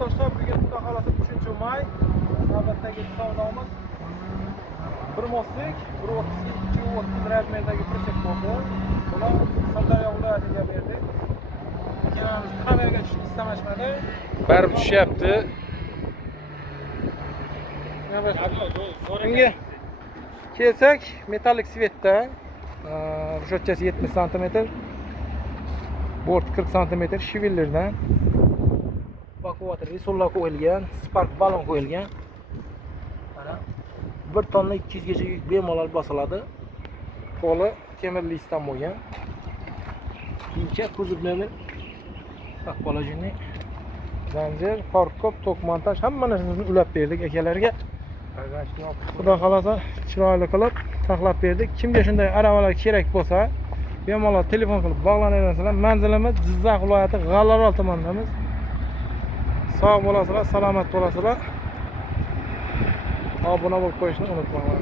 yurtdoshlar, bugun Xudo xolasa 3-may navbatdagi savdomiz bir moslik 1.32-1.30 razmerdagi pritsep bo'ldi. Buni Sirdaryo viloyatiga berdik. Kenamiz xabarga tushishni istamashmadi. Barib tushyapti. Bunga kelsak, metallik svetda rushatchasi 70 sm, bort 40 sm shivillerdan evakuator risollar qo'yilgan, spark balon qo'yilgan. Mana 1 tonna 200 gacha yuk bemalol bosiladi. Poli temir listdan bo'lgan. Keyincha kuzov nomer poложение zanjir, farkop, tok montaj hamma narsasini ulab berdik akalarga. Xudo xolasa chiroyli qilib saqlab berdik. Kimga shunday aravalar kerak bo'lsa, bemalol telefon qilib bog'lanaverasizlar. Manzilimiz Jizzax viloyati G'allaorol tumanidamiz. Sog' bo'lasizlar, salomat bo'lasizlar. Obuna bo'lib qo'yishni unutmanglar.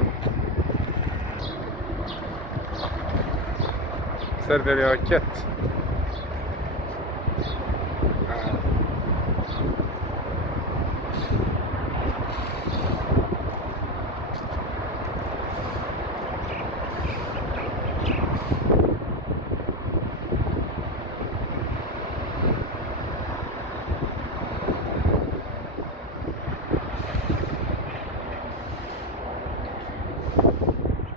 Sirdaryo ket.